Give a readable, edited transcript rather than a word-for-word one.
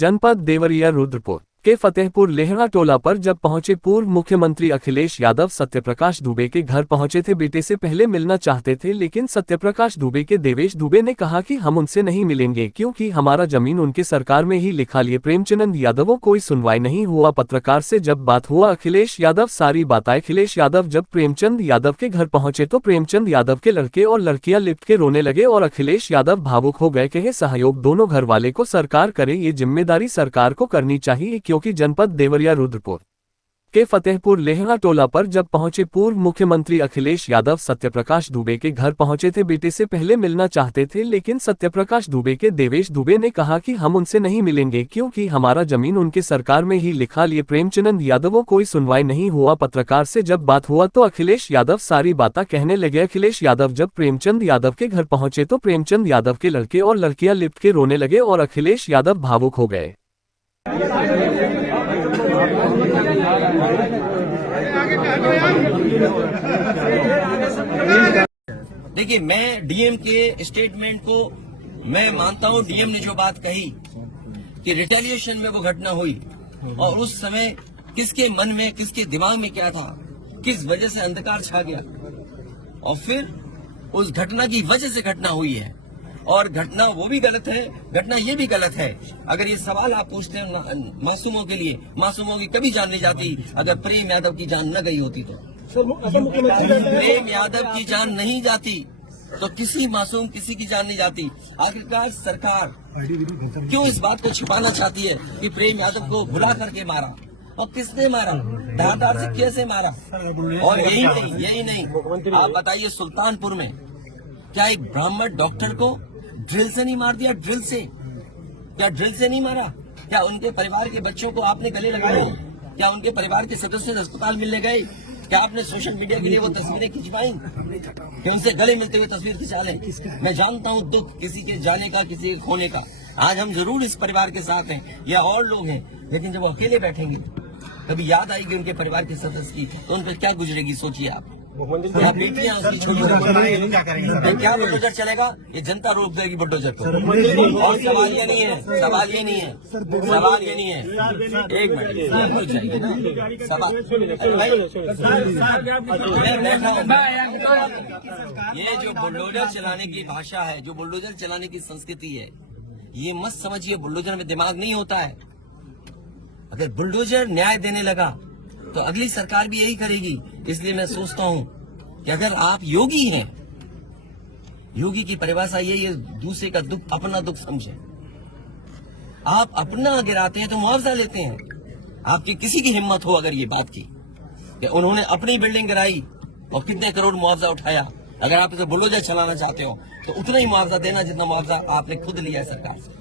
जनपद देवरिया रुद्रपुर के फतेहपुर लेहड़ा टोला पर जब पहुंचे पूर्व मुख्यमंत्री अखिलेश यादव सत्यप्रकाश दुबे के घर पहुंचे थे। बेटे से पहले मिलना चाहते थे, लेकिन सत्यप्रकाश दुबे के देवेश दुबे ने कहा कि हम उनसे नहीं मिलेंगे क्योंकि हमारा जमीन उनके सरकार में ही लिखा लिए। प्रेमचंद यादवों कोई सुनवाई नहीं हुआ। पत्रकार से जब बात हुआ अखिलेश यादव सारी बात आए। अखिलेश यादव जब प्रेमचंद यादव के घर पहुंचे तो प्रेमचंद यादव के लड़के और लड़कियां लिपट के रोने लगे और अखिलेश यादव भावुक हो गए। कहे सहयोग दोनों घर वाले को सरकार करे, ये जिम्मेदारी सरकार को करनी चाहिए क्योंकि जनपद देवरिया रुद्रपुर के फतेहपुर लेहड़ा टोला पर जब पहुंचे पूर्व मुख्यमंत्री अखिलेश यादव सत्यप्रकाश दुबे के घर पहुंचे थे। बेटे से पहले मिलना चाहते थे, लेकिन सत्यप्रकाश दुबे के देवेश दुबे ने कहा कि हम उनसे नहीं मिलेंगे क्योंकि हमारा जमीन उनके सरकार में ही लिखा लिए। प्रेमचंद यादवों कोई सुनवाई नहीं हुआ। पत्रकार से जब बात हुआ तो अखिलेश यादव सारी बातें कहने लगे। अखिलेश यादव जब प्रेमचंद यादव के घर पहुंचे तो प्रेमचंद यादव के लड़के और लड़कियां लिपट के रोने लगे और अखिलेश यादव भावुक हो गए। देखिए, मैं डीएम के स्टेटमेंट को मैं मानता हूं। डीएम ने जो बात कही कि रिटेलिएशन में वो घटना हुई और उस समय किसके मन में, किसके दिमाग में क्या था, किस वजह से अंधकार छा गया और फिर उस घटना की वजह से घटना हुई है। और घटना वो भी गलत है, घटना ये भी गलत है। अगर ये सवाल आप पूछते हैं मासूमों के लिए, मासूमों की कभी जान नहीं जाती अगर प्रेम यादव की जान न गई होती तो। प्रेम यादव की जान नहीं जाती तो किसी मासूम किसी की जान नहीं जाती। आखिरकार सरकार क्यों इस बात को छिपाना चाहती है कि प्रेम यादव को बुला करके मारा और किसने मारा, धारदार से कैसे मारा। और यही नहीं आप बताइए, सुल्तानपुर में क्या एक ब्राह्मण डॉक्टर को ड्रिल से नहीं मार दिया? ड्रिल से क्या ड्रिल से नहीं मारा? क्या उनके परिवार के बच्चों को आपने गले लगाए? क्या उनके परिवार के सदस्य अस्पताल मिलने गए? क्या आपने सोशल मीडिया के लिए वो तस्वीरें खिंचवाई कि उनसे गले मिलते हुए तस्वीर खिंचा लें? मैं जानता हूं दुख किसी के जाने का, किसी के खोने का। आज हम जरूर इस परिवार के साथ हैं या और लोग हैं, लेकिन जब वो अकेले बैठेंगे कभी याद आएगी उनके परिवार के सदस्य की तो उन पर क्या गुजरेगी, सोचिए आप। बेटियां उसकी छोटी क्या बुलडोजर चलेगा? ये जनता रोक देगी बुलडोजर को। और सवाल ये नहीं है, सवाल ये नहीं है, सवाल ये नहीं है। एक मिनट सवाल, ये जो बुलडोजर चलाने की भाषा है, जो बुलडोजर चलाने की संस्कृति है, ये मत समझिए बुलडोजर में दिमाग नहीं होता है। अगर बुलडोजर न्याय देने लगा तो अगली सरकार भी यही करेगी। इसलिए मैं सोचता हूं कि अगर आप योगी हैं, योगी की परिभाषा यही है, दूसरे का दुख अपना दुख समझे। आप अपना गिराते हैं तो मुआवजा लेते हैं। आपकी किसी की हिम्मत हो अगर ये बात की कि उन्होंने अपनी बिल्डिंग गिराई और कितने करोड़ मुआवजा उठाया, अगर आप इसे बुलडोजर चलाना चाहते हो तो उतना ही मुआवजा देना जितना मुआवजा आपने खुद लिया है सरकार से।